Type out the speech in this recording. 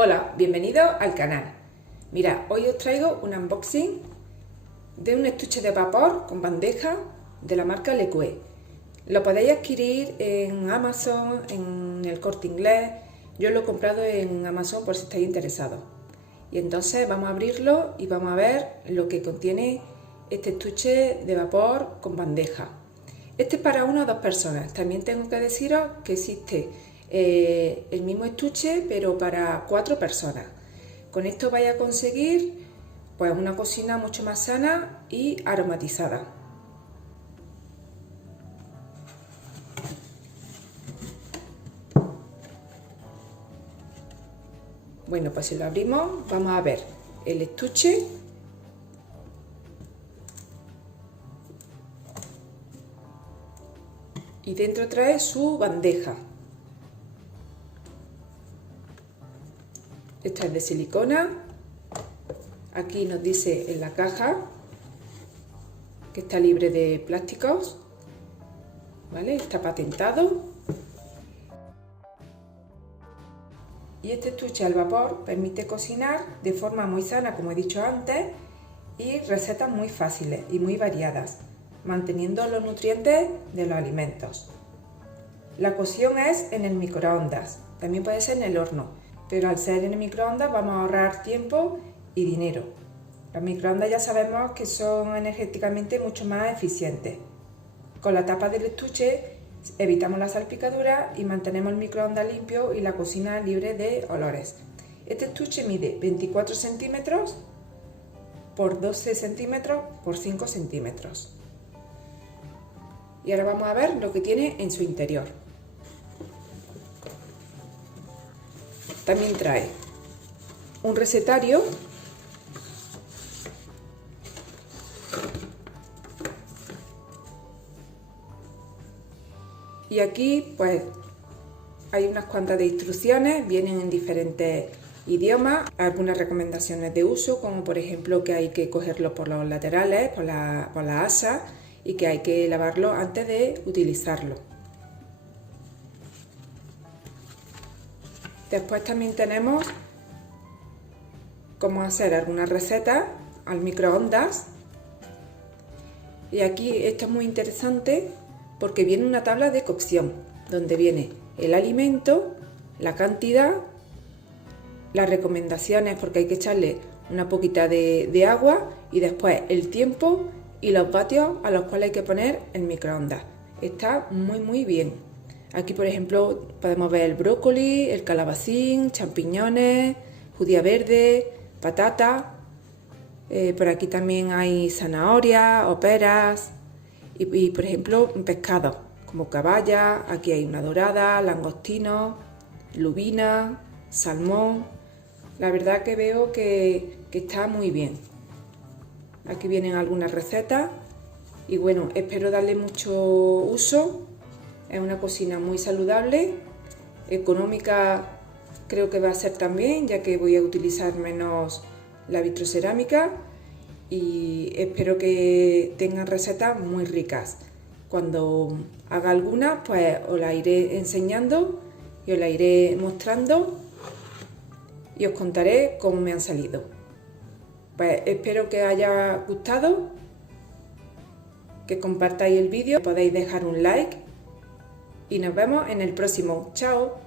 Hola, bienvenido al canal. Mira, hoy os traigo un unboxing de un estuche de vapor con bandeja de la marca Leque. Lo podéis adquirir en Amazon, en el Corte Inglés. Yo lo he comprado en Amazon por si estáis interesados. Y entonces vamos a abrirlo y vamos a ver lo que contiene este estuche de vapor con bandeja. Este es para una o dos personas. También tengo que deciros que existe el mismo estuche pero para 4 personas. Con esto vais a conseguir pues una cocina mucho más sana y aromatizada. Bueno, pues si lo abrimos vamos a ver el estuche y dentro trae su bandeja. Esta es de silicona. Aquí nos dice en la caja que está libre de plásticos, ¿vale? Está patentado. Y este estuche al vapor permite cocinar de forma muy sana, como he dicho antes, y recetas muy fáciles y muy variadas, manteniendo los nutrientes de los alimentos. La cocción es en el microondas, también puede ser en el horno, pero al ser en el microondas vamos a ahorrar tiempo y dinero. Los microondas ya sabemos que son energéticamente mucho más eficientes. Con la tapa del estuche evitamos la salpicadura y mantenemos el microondas limpio y la cocina libre de olores. Este estuche mide 24 centímetros por 12 centímetros por 5 centímetros. Y ahora vamos a ver lo que tiene en su interior. También trae un recetario, y aquí pues hay unas cuantas de instrucciones, vienen en diferentes idiomas, algunas recomendaciones de uso, como por ejemplo que hay que cogerlo por los laterales, por la asa, y que hay que lavarlo antes de utilizarlo. Después también tenemos cómo hacer algunas recetas al microondas. Y aquí esto es muy interesante porque viene una tabla de cocción donde viene el alimento, la cantidad, las recomendaciones, porque hay que echarle una poquita de agua, y después el tiempo y los vatios a los cuales hay que poner el microondas. Está muy bien. Aquí por ejemplo podemos ver el brócoli, el calabacín, champiñones, judía verde, patata. Por aquí también hay zanahorias o peras y por ejemplo pescados como caballa. Aquí hay una dorada, langostino, lubina, salmón. La verdad que veo que está muy bien. Aquí vienen algunas recetas y bueno, espero darle mucho uso. Es una cocina muy saludable, económica creo que va a ser también, ya que voy a utilizar menos la vitrocerámica, y espero que tengan recetas muy ricas. Cuando haga alguna pues os la iré enseñando y os la iré mostrando y os contaré cómo me han salido. Pues espero que os haya gustado, que compartáis el vídeo, podéis dejar un like y nos vemos en el próximo. ¡Chao!